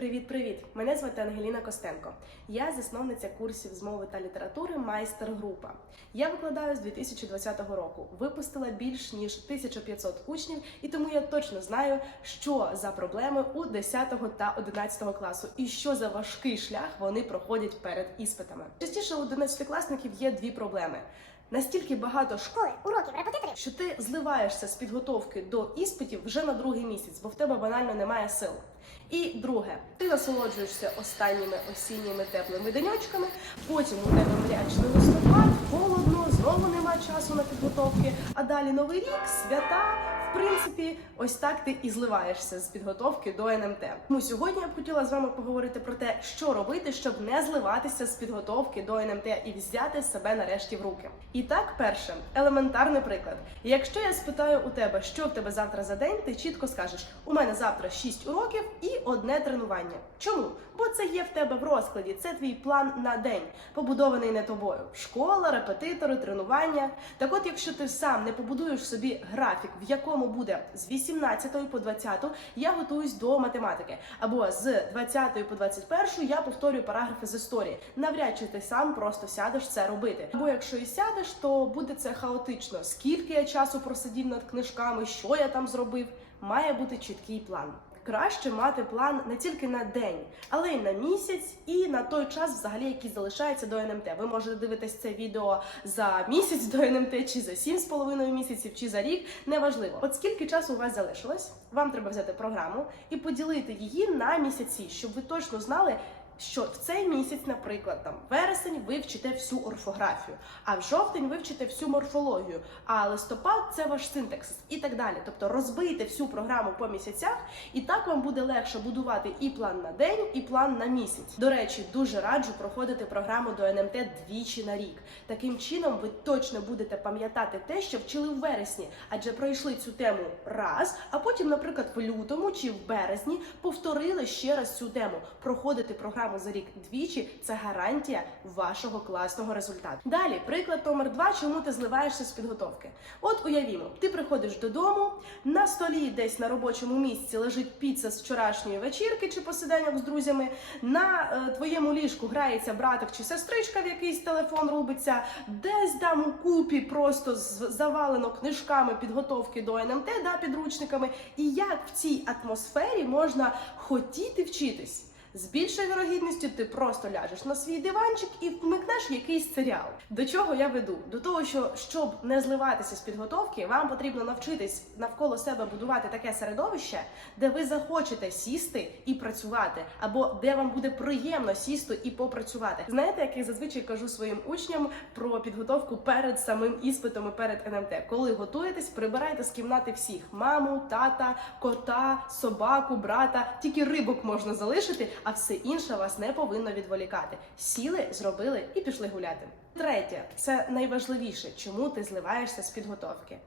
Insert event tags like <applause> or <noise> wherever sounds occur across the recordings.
Привіт-привіт! Мене звати Ангеліна Костенко. Я засновниця курсів з мови та літератури майстер-група. Я викладаю з 2020 року. Випустила більш ніж 1500 учнів, і тому я точно знаю, що за проблеми у 10 та 11 класу і що за важкий шлях вони проходять перед іспитами. Частіше у 11-класників є дві проблеми. Настільки багато школи, школи, уроків, репетиторів. що ти зливаєшся з підготовки до іспитів вже на другий місяць, бо в тебе банально немає сил. І друге, ти насолоджуєшся останніми осінніми теплими деньочками, потім у тебе млячний листопад, холодно, знову нема часу на підготовки. А далі новий рік, свята. Принципі, ось так ти і зливаєшся з підготовки до НМТ. Тому сьогодні я б хотіла з вами поговорити про те, що робити, щоб не зливатися з підготовки до НМТ і взяти себе нарешті в руки. І так, перше, елементарний приклад. Якщо я спитаю у тебе, що в тебе завтра за день, ти чітко скажеш: у мене завтра 6 уроків і одне тренування. Чому? Бо це є в тебе в розкладі, це твій план на день, побудований не тобою. Школа, репетитори, тренування. Так от, якщо ти сам не побудуєш собі графік, в якому буде з 18 по 20 я готуюсь до математики, або з 20 по 21 я повторюю параграфи з історії. Навряд чи ти сам просто сядеш це робити. Або якщо і сядеш, то буде це хаотично. Скільки я часу просидів над книжками, що я там зробив, має бути чіткий план. Краще мати план не тільки на день, але й на місяць і на той час, взагалі, який залишається до НМТ. Ви можете дивитись це відео за місяць до НМТ, чи за сім з половиною місяців, чи за рік. Неважливо. От скільки часу у вас залишилось, вам треба взяти програму і поділити її на місяці, щоб ви точно знали. Що в цей місяць, наприклад, там вересень ви вчите всю орфографію, а в жовтень ви вчите всю морфологію, а листопад це ваш синтаксис і так далі. Тобто розбийте всю програму по місяцях, і так вам буде легше будувати і план на день, і план на місяць. До речі, дуже раджу проходити програму до НМТ двічі на рік. Таким чином ви точно будете пам'ятати те, що вчили в вересні, адже пройшли цю тему раз, а потім, наприклад, в лютому чи в березні повторили ще раз цю тему. Проходити програму за рік двічі це гарантія вашого класного результату. Далі, приклад номер два, чому ти зливаєшся з підготовки. От уявімо, ти приходиш додому, на столі десь на робочому місці лежить піца з вчорашньої вечірки чи посиденьок з друзями. На е, твоєму ліжку грається братик чи сестричка, в якийсь телефон рубиться, десь там у купі просто завалено книжками підготовки до НМТ, да, підручниками. І як в цій атмосфері можна хотіти вчитись? З більшою вірогідністю ти просто ляжеш на свій диванчик і вмикнеш якийсь серіал. До чого я веду? До того, що щоб не зливатися з підготовки, вам потрібно навчитись навколо себе будувати таке середовище, де ви захочете сісти і працювати, або де вам буде приємно сісти і попрацювати. Знаєте, як я зазвичай кажу своїм учням про підготовку перед самим іспитом і перед НМТ. Коли готуєтесь, прибирайте з кімнати всіх: маму, тата, кота, собаку, брата. Тільки рибок можна залишити, а все інше вас не повинно відволікати. Сіли, зробили і пішли гуляти. Третє, це найважливіше, чому ти зливаєшся з підготовки.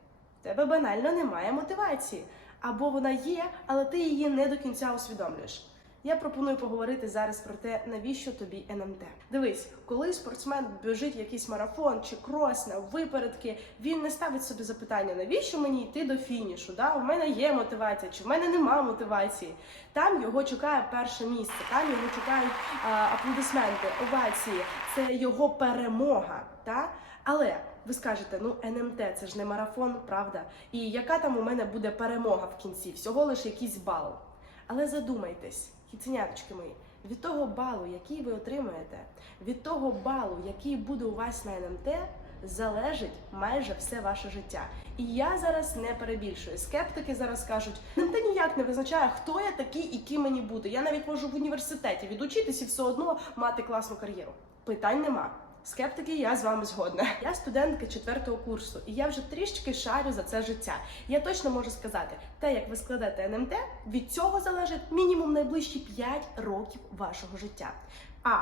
В тебе банально немає мотивації, або вона є, але ти її не до кінця усвідомлюєш. Я пропоную поговорити зараз про те, навіщо тобі НМТ. Дивись, коли спортсмен біжить якийсь марафон чи крос на випередки, він не ставить собі запитання, навіщо мені йти до фінішу? Да? У мене є мотивація, чи в мене нема мотивації. Там його чекає перше місце, там його чекають а, аплодисменти, овації. Це його перемога. Та? Але ви скажете, ну НМТ це ж не марафон, правда? І яка там у мене буде перемога в кінці? Всього лише якийсь бал. Але задумайтесь, кіценяточки мої, від того балу, який ви отримаєте, від того балу, який буде у вас на НМТ, залежить майже все ваше життя. І я зараз не перебільшую. Скептики зараз кажуть, НМТ ніяк не визначає, хто я такий і ким мені бути. Я навіть можу в університеті відучитись і все одно мати класну кар'єру. Питань нема. Скептики, я з вами згодна. Я студентка четвертого курсу, і я вже трішки шарю за це життя. Я точно можу сказати, те, як ви складете НМТ, від цього залежить мінімум найближчі 5 років вашого життя. А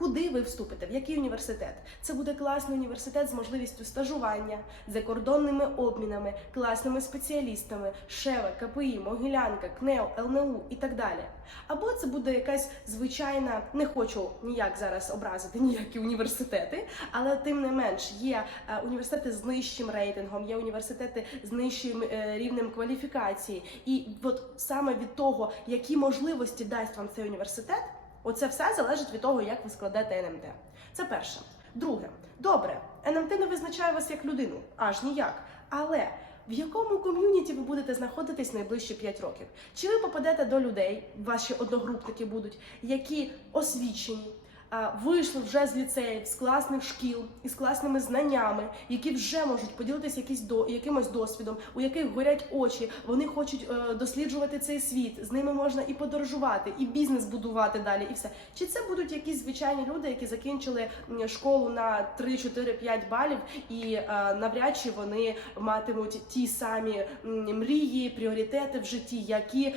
Куди ви вступите? В який університет? Це буде класний університет з можливістю стажування, закордонними обмінами, класними спеціалістами, ШЕВА, КПІ, Могилянка, КНЕО, ЛНУ і так далі. Або це буде якась звичайна, не хочу ніяк зараз образити ніякі університети, але тим не менш є е, університети з нижчим рейтингом, є університети з нижчим е, рівнем кваліфікації. І от саме від того, які можливості дасть вам цей університет, оце все залежить від того, як ви складете НМТ. Це перше. Друге, добре, НМТ не визначає вас як людину, аж ніяк. Але в якому ком'юніті ви будете знаходитись найближчі 5 років? Чи ви попадете до людей, ваші одногрупники будуть, які освічені, вийшли вже з ліцеїв, з класних шкіл із класними знаннями, які вже можуть поділитися якісь до якимось досвідом, у яких горять очі, вони хочуть е, досліджувати цей світ, з ними можна і подорожувати, і бізнес будувати далі, і все. Чи це будуть якісь звичайні люди, які закінчили школу на 3, 4, 5 балів, і е, навряд чи вони матимуть ті самі мрії, пріоритети в житті, які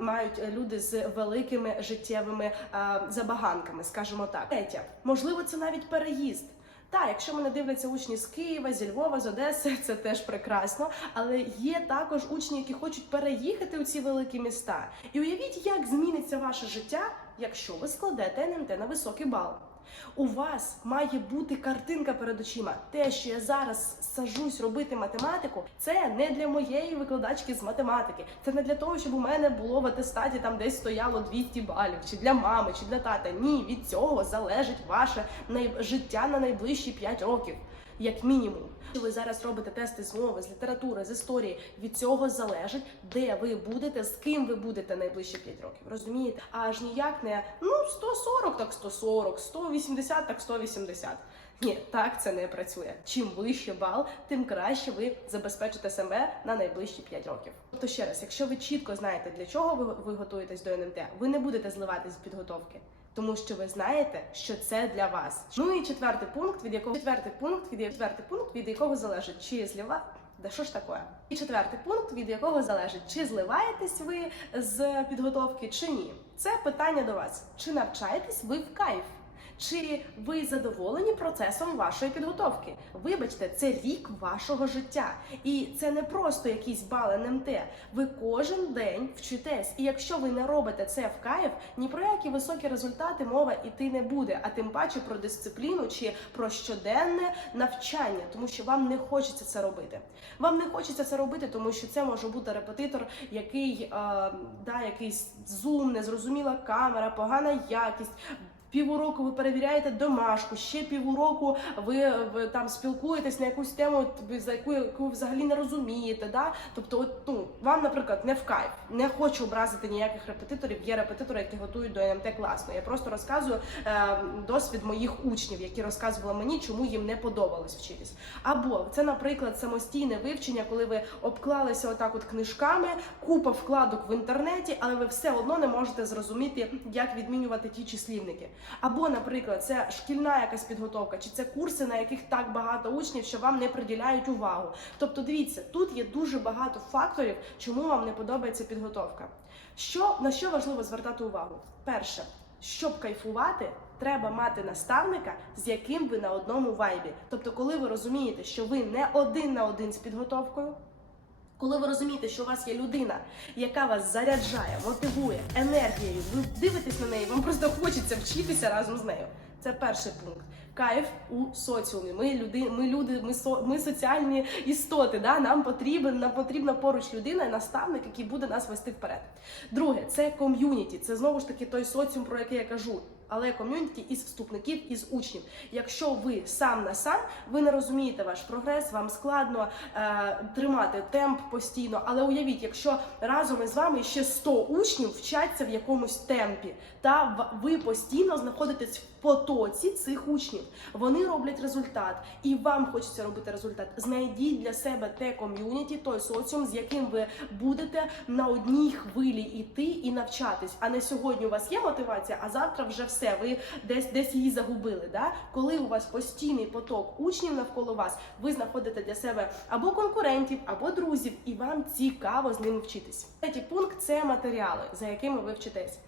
мають люди з великими життєвими е, забаганками, скажімо. Третє, можливо, це навіть переїзд. Та, якщо мене дивляться учні з Києва, зі Львова, з Одеси, <laughs> це теж прекрасно. Але є також учні, які хочуть переїхати у ці великі міста. І уявіть, як зміниться ваше життя, якщо ви складете НМТ на високий бал. У вас має бути картинка перед очима. Те, що я зараз сажусь робити математику, це не для моєї викладачки з математики. Це не для того, щоб у мене було в атестаті там десь стояло 200 балів, чи для мами, чи для тата. Ні, від цього залежить ваше життя на найближчі 5 років, як мінімум. Ви зараз робите тести з мови, з літератури, з історії, від цього залежить, де ви будете, з ким ви будете найближчі 5 років. Розумієте? Аж ніяк не ну 140, так 140, 180, так 180. Ні, так це не працює. Чим вище бал, тим краще ви забезпечите себе на найближчі 5 років. Тобто, ще раз, якщо ви чітко знаєте, для чого ви, ви готуєтесь до НМТ, ви не будете зливатись з підготовки. Тому що ви знаєте, що це для вас. Ну і четвертий пункт, від якого четвертий пункт, від четвертий пункт, від якого залежить, чи зліва. Да що ж таке? І четвертий пункт, від якого залежить, чи зливаєтесь ви з підготовки, чи ні. Це питання до вас. Чи навчаєтесь ви в кайф? Чи ви задоволені процесом вашої підготовки? Вибачте, це рік вашого життя, і це не просто якісь бали НМТ. Ви кожен день вчитесь. І якщо ви не робите це в кайф, ні про які високі результати мова іти не буде, а тим паче про дисципліну чи про щоденне навчання, тому що вам не хочеться це робити. Вам не хочеться це робити, тому що це може бути репетитор, який е, да, якийсь зум, незрозуміла камера, погана якість. Півроку ви перевіряєте домашку, ще півроку ви, ви там спілкуєтесь на якусь тему, за яку, яку ви взагалі не розумієте. Да? Тобто, от, ну, вам, наприклад, не в кайф. Не хочу образити ніяких репетиторів. Є репетитори, які готують до НМТ класно. Я просто розказую е, досвід моїх учнів, які розказували мені, чому їм не подобалось вчитись. Або це, наприклад, самостійне вивчення, коли ви обклалися отак, от книжками, купа вкладок в інтернеті, але ви все одно не можете зрозуміти, як відмінювати ті числівники. Або, наприклад, це шкільна якась підготовка, чи це курси, на яких так багато учнів, що вам не приділяють увагу. Тобто, дивіться, тут є дуже багато факторів, чому вам не подобається підготовка. Що на що важливо звертати увагу? Перше, щоб кайфувати, треба мати наставника, з яким ви на одному вайбі. Тобто, коли ви розумієте, що ви не один на один з підготовкою. Коли ви розумієте, що у вас є людина, яка вас заряджає, мотивує енергією, ви дивитесь на неї, вам просто хочеться вчитися разом з нею. Це перший пункт. Кайф у соціумі. Ми люди, ми люди, ми со, ми соціальні істоти. Да? Нам потрібен, нам потрібна поруч людина, наставник, який буде нас вести вперед. Друге, це ком'юніті. Це знову ж таки той соціум, про який я кажу. Але ком'юніті із вступників, із учнів. Якщо ви сам на сам, ви не розумієте ваш прогрес, вам складно е, тримати темп постійно. Але уявіть, якщо разом із вами ще 100 учнів вчаться в якомусь темпі, та ви постійно знаходитесь в потоці цих учнів. Вони роблять результат, і вам хочеться робити результат. Знайдіть для себе те ком'юніті, той соціум, з яким ви будете на одній хвилі йти і навчатись. А не сьогодні у вас є мотивація, а завтра вже все. Ви десь десь її загубили. Да? Коли у вас постійний поток учнів навколо вас, ви знаходите для себе або конкурентів, або друзів, і вам цікаво з ними вчитись. Третій пункт це матеріали, за якими ви вчитесь.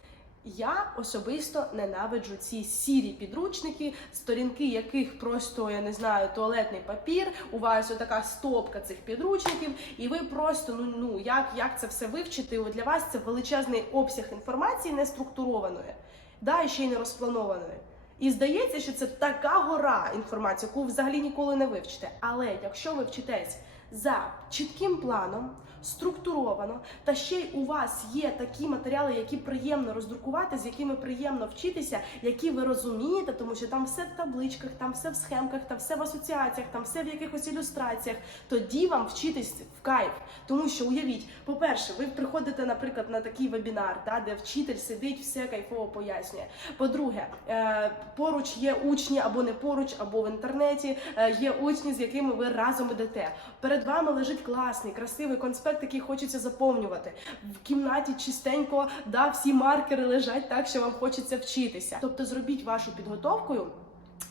Я особисто ненавиджу ці сірі підручники, сторінки яких просто я не знаю, туалетний папір. У вас отака стопка цих підручників, і ви просто ну ну як, як це все вивчити? Для вас це величезний обсяг інформації не структурованої, да, і ще й не розпланованою. І здається, що це така гора інформації, яку взагалі ніколи не вивчите. Але якщо ви вчитесь за чітким планом, структуровано, та ще й у вас є такі матеріали, які приємно роздрукувати, з якими приємно вчитися, які ви розумієте, тому що там все в табличках, там все в схемках, там все в асоціаціях, там все в якихось ілюстраціях. Тоді вам вчитись в кайф. Тому що уявіть, по-перше, ви приходите, наприклад, на такий вебінар, да, де вчитель сидить, все кайфово пояснює. По-друге, е, поруч є учні або не поруч, або в інтернеті е, є учні, з якими ви разом ідете. Перед вами лежить класний, красивий конспект, який хочеться заповнювати. В кімнаті чистенько, да, всі маркери лежать так, що вам хочеться вчитися. Тобто зробіть вашу підготовкою.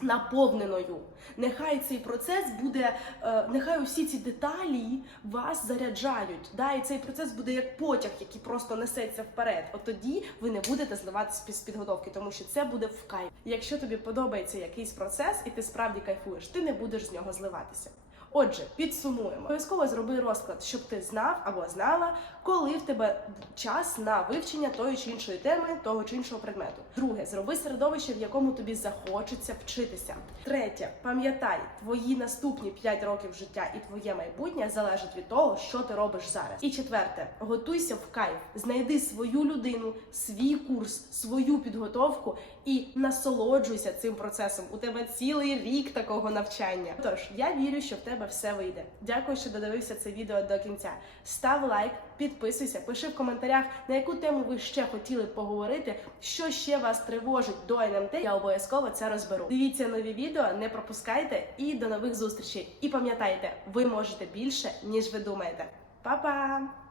Наповненою, нехай цей процес буде, е, нехай усі ці деталі вас заряджають. Да, і цей процес буде як потяг, який просто несеться вперед. От тоді ви не будете зливатися з підготовки, тому що це буде в кайф. Якщо тобі подобається якийсь процес, і ти справді кайфуєш, ти не будеш з нього зливатися. Отже, підсумуємо. Обов'язково зроби розклад, щоб ти знав або знала, коли в тебе час на вивчення тої чи іншої теми, того чи іншого предмету. Друге, зроби середовище, в якому тобі захочеться вчитися. Третє, пам'ятай, твої наступні 5 років життя і твоє майбутнє залежать від того, що ти робиш зараз. І четверте, готуйся в кайф, знайди свою людину, свій курс, свою підготовку і насолоджуйся цим процесом. У тебе цілий рік такого навчання. Тож я вірю, що в тебе все вийде. Дякую, що додивився це відео до кінця. Став лайк, підписуйся, пиши в коментарях, на яку тему ви ще хотіли поговорити, що ще вас тривожить до НМТ. Я обов'язково це розберу. Дивіться нові відео, не пропускайте і до нових зустрічей. І пам'ятайте, ви можете більше ніж ви думаєте. Па-па!